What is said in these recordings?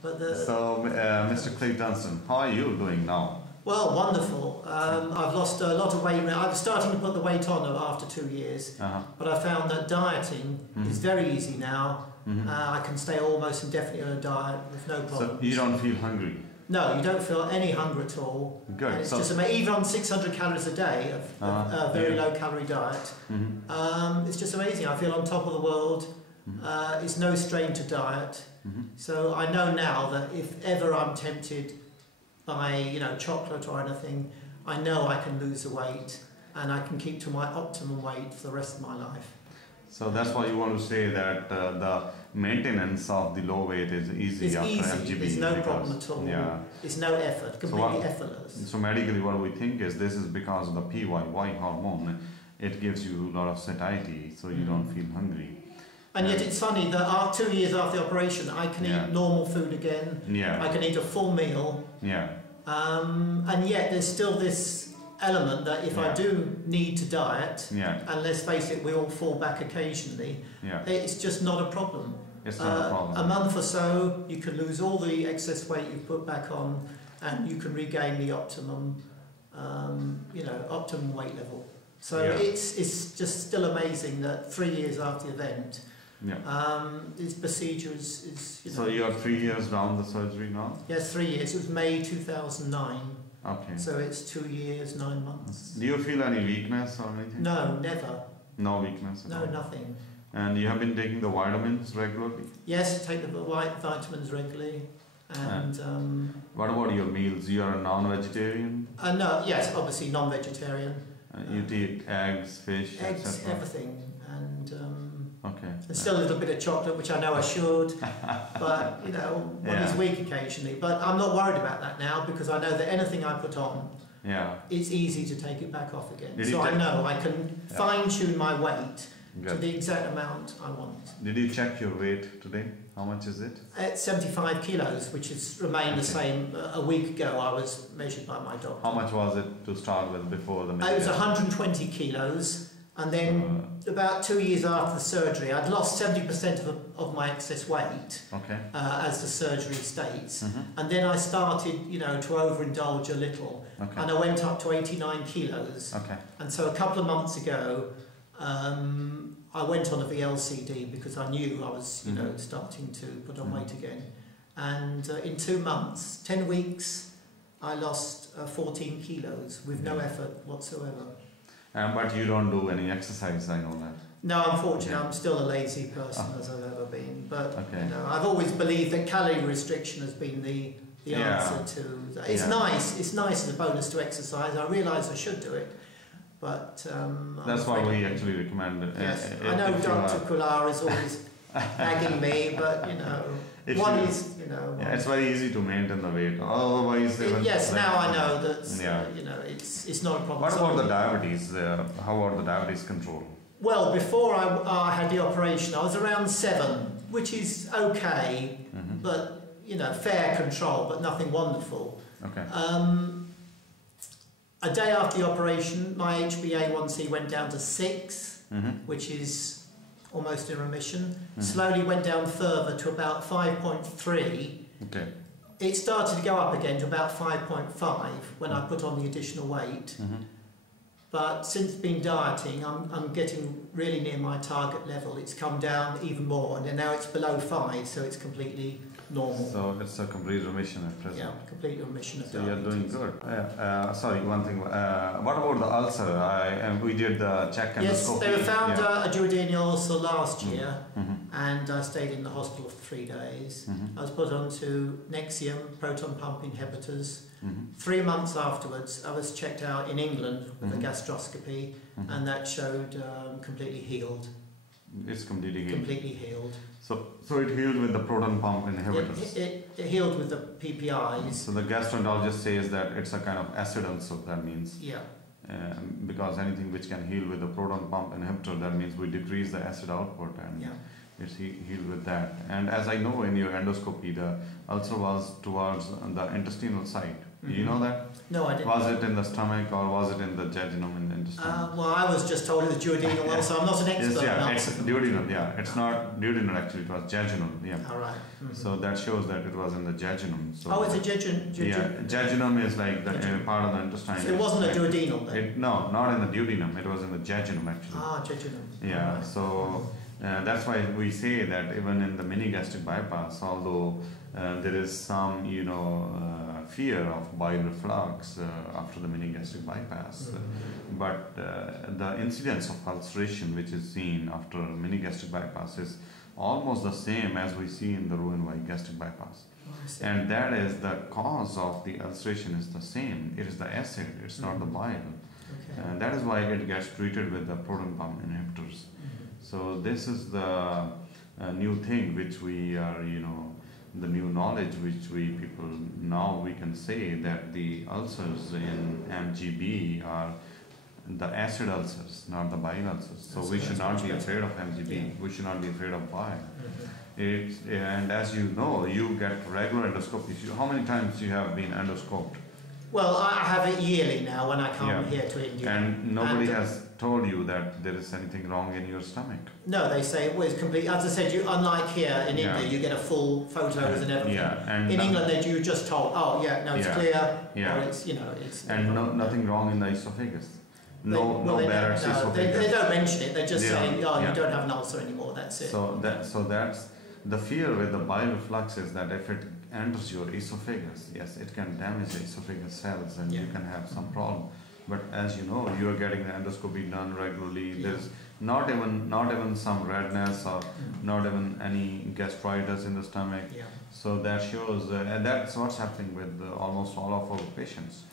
But Mr. Clay Dunstan, how are you doing now? Well, wonderful. I've lost a lot of weight. I was starting to put the weight on after 2 years, but I found that dieting is very easy now. I can stay almost indefinitely on a diet with no problem. So you don't feel hungry? No, you don't feel any hunger at all. Good. And it's just amazing. Even on 600 calories a day of a very low calorie diet, it's just amazing. I feel on top of the world. It's no strain to diet. So I know now that if ever I'm tempted by chocolate or anything, I know I can lose the weight and I can keep to my optimum weight for the rest of my life. So that's why you want to say that the maintenance of the low weight is easy it's after easy. MGB. There's no problem at all. Yeah. It's no effort, completely effortless. So medically what we think is this is because of the PYY hormone. It gives you a lot of satiety, so you don't feel hungry. And yet it's funny that 2 years after the operation I can eat normal food again. I can eat a full meal. And yet there's still this element that if I do need to diet, and let's face it, we all fall back occasionally, it's just not a problem. It's not a problem. A month or so, you can lose all the excess weight you've put back on, and you can regain the optimum, optimum weight level. So it's just still amazing that 3 years after the event, this procedure is So you are 3 years down the surgery now? Yes, 3 years. It was May 2009. Okay. So it's 2 years, 9 months. Do you feel any weakness or anything? No, never. No weakness at all? No, nothing. And you have been taking the vitamins regularly? Yes, take the vitamins regularly. And what about your meals? You are a non-vegetarian? No, yes, obviously non-vegetarian. You take eggs, fish, eggs, etc.? everything. And okay. And still a little bit of chocolate, which I know I should, but one is weak occasionally. But I'm not worried about that now because I know that anything I put on, it's easy to take it back off again. So I know I can fine-tune my weight to the exact amount I want. Did you check your weight today? How much is it? It's 75 kilos, which has remained the same. A week ago I was measured by my doctor. How much was it to start with before the It was 120 kilos. And then about 2 years after the surgery, I'd lost 70% of my excess weight, as the surgery states. And then I started, to overindulge a little. And I went up to 89 kilos. And so a couple of months ago, I went on a VLCD because I knew I was, starting to put on weight again. And in 2 months, 10 weeks, I lost 14 kilos with no effort whatsoever. But you don't do any exercise, I know that. No, unfortunately, I'm still a lazy person as I've ever been. But I've always believed that calorie restriction has been the answer to that. It's nice. It's nice as a bonus to exercise. I realise I should do it, but that's why we actually recommend it. Yes, I know Dr. Kular is always nagging me, but it's very easy to maintain the weight. Otherwise, yes. Now I know that it's not a problem. What about the diabetes? How about the diabetes control? Well, before I had the operation, I was around 7, which is okay, but fair control, but nothing wonderful. A day after the operation, my HbA1c went down to 6, which is almost in remission. Slowly went down further to about 5.3. It started to go up again to about 5.5 when I put on the additional weight. But since been dieting, I'm getting really near my target level. It's come down even more, and then now it's below 5, so it's completely normal. So it's a complete remission at present. Yeah, complete remission of so diabetes. You're doing good. Sorry, one thing. What about the ulcer? We did the check endoscopy. Yes, they found a duodenal ulcer last year, and I stayed in the hospital for 3 days. I was put onto Nexium, proton pump inhibitors. 3 months afterwards, I was checked out in England with a gastroscopy, and that showed completely healed. It's completely healed. Completely healed. So it healed with the proton pump inhibitors. It healed with the PPIs. So the gastroenterologist says that it's a kind of acid ulcer. That means because anything which can heal with the proton pump inhibitor, that means we decrease the acid output, and it's healed with that. And as I know in your endoscopy, the ulcer was towards the intestinal side. Do you know that? No, I didn't. Was it in the stomach or was it in the jejunum in the intestine? Well, I was just told it was duodenal also. I'm not an expert. Yes, it's duodenal, yeah. It's not duodenal actually, it was jejunal, yeah. All right. So that shows that it was in the jejunum. So it's a jejunum. Yeah, jejunum is like the part of the intestine. So it wasn't a duodenal then? No, not in the duodenum, it was in the jejunum actually. Jejunum. Yeah, right. So that's why we say that even in the mini gastric bypass, although there is some, fear of bile reflux after the mini gastric bypass, but the incidence of ulceration which is seen after mini gastric bypass is almost the same as we see in the Roux-en-Y gastric bypass. And that is the cause of the ulceration is the same. It is the acid, it's not the bile. Okay. And that is why it gets treated with the proton pump inhibitors. So this is the new thing which we are, the new knowledge which people now we can say that the ulcers in MGB are the acid ulcers, not the bile ulcers. So we should not be afraid of MGB. Yeah. We should not be afraid of bile. And as you know, you get regular endoscopies. How many times you have been endoscoped? Well, I have it yearly now when I come here to India. And nobody has told you that there is anything wrong in your stomach? No, they say it was complete. As I said, unlike here in India, you get a full photos and everything. Yeah. And in England, you're just told, it's clear, or it's, it's... And nothing wrong in the esophagus? No Barrett's esophagus? They don't mention it, they're just saying, you don't have an ulcer anymore, that's it. So that's the fear with the bile reflux is that if it enters your esophagus, yes, it can damage the esophagus cells and you can have some problem. But as you know, you are getting the endoscopy done regularly. There's not even some redness or not even any gastritis in the stomach. So that shows, and that's what's happening with almost all of our patients.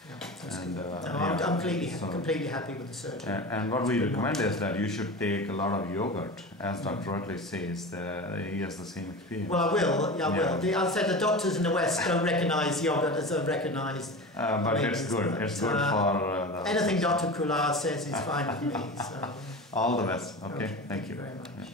I'm completely happy with the surgery. And what we recommend is that you should take a lot of yogurt, as Dr. Utley says. He has the same experience. Well, I will. I will. I said the doctors in the West don't recognise yogurt as a recognised. But it's good. It's good for anything Dr. Kular says is fine with me. So. All the best. Okay. Thank you very much.